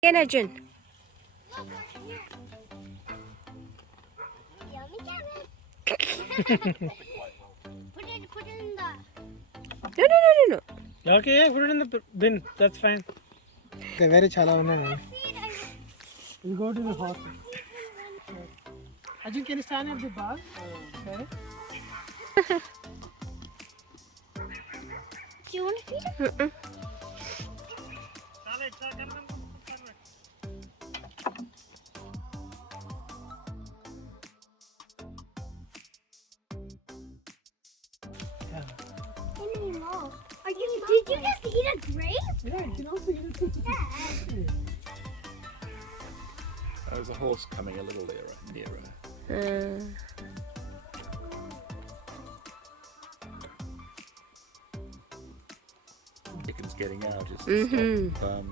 Again, Arjun. Yummy carrot. Put it in the. No. Okay, yeah, put it in the bin. That's fine. Okay, very chala unna. We'll go to the horse. Ajin, can you stand at the bar? Okay. Do you want to feed it? No. Did you just eat a grape? Yeah, you can also eat it. There's a horse coming a little nearer. Chickens getting out is to stop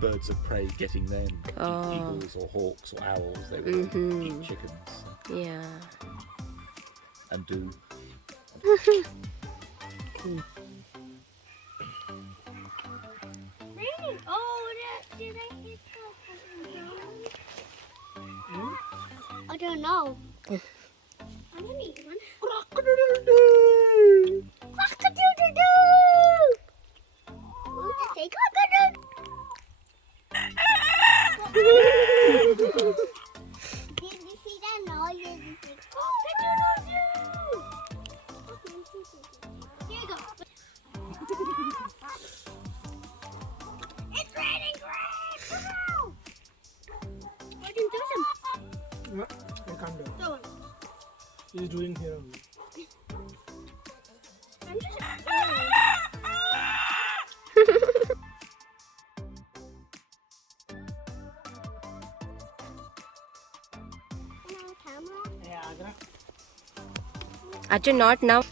birds of prey getting them. Eagles or hawks or owls, they will eat chickens. Yeah. And do. Oh, did I hit the I don't know. I'm gonna eat one. Cock-a-doodle-doo! Cock-a-doodle-doo! Oh, just say cock-a-doodle. Did you see that noise? You say cock-a-doodle-doo! Here you go. It's raining grape! I can do some. No, I can't do it. Go on. He's doing here only. I'm just. Camera. Yeah, Agra. Arjun, not now.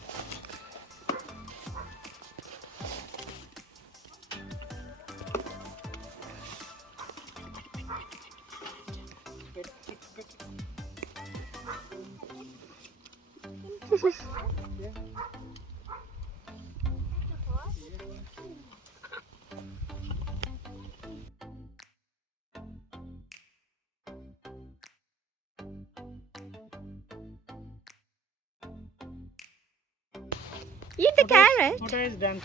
Eat the carrot. Photo is done.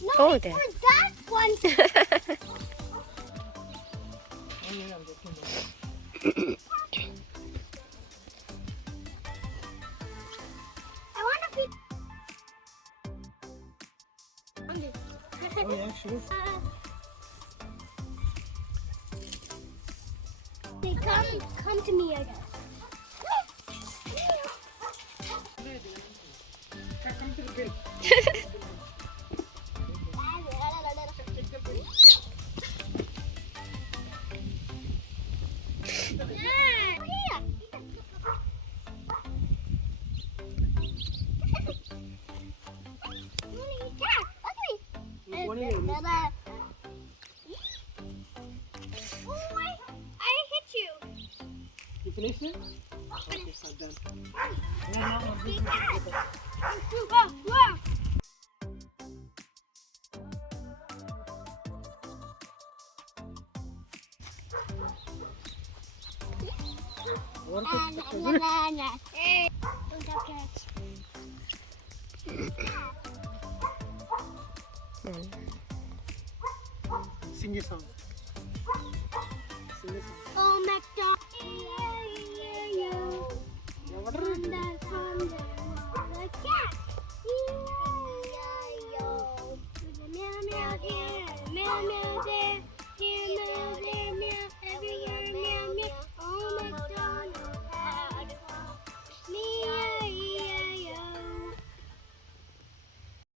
No, Oh, it's there. for that one. I want to feed. Oh yeah, sure. They come to me again. Come to the bin. I hit you. You finished it? Okay, so done. Sing a song. Sing a song. Oh, McDonald's.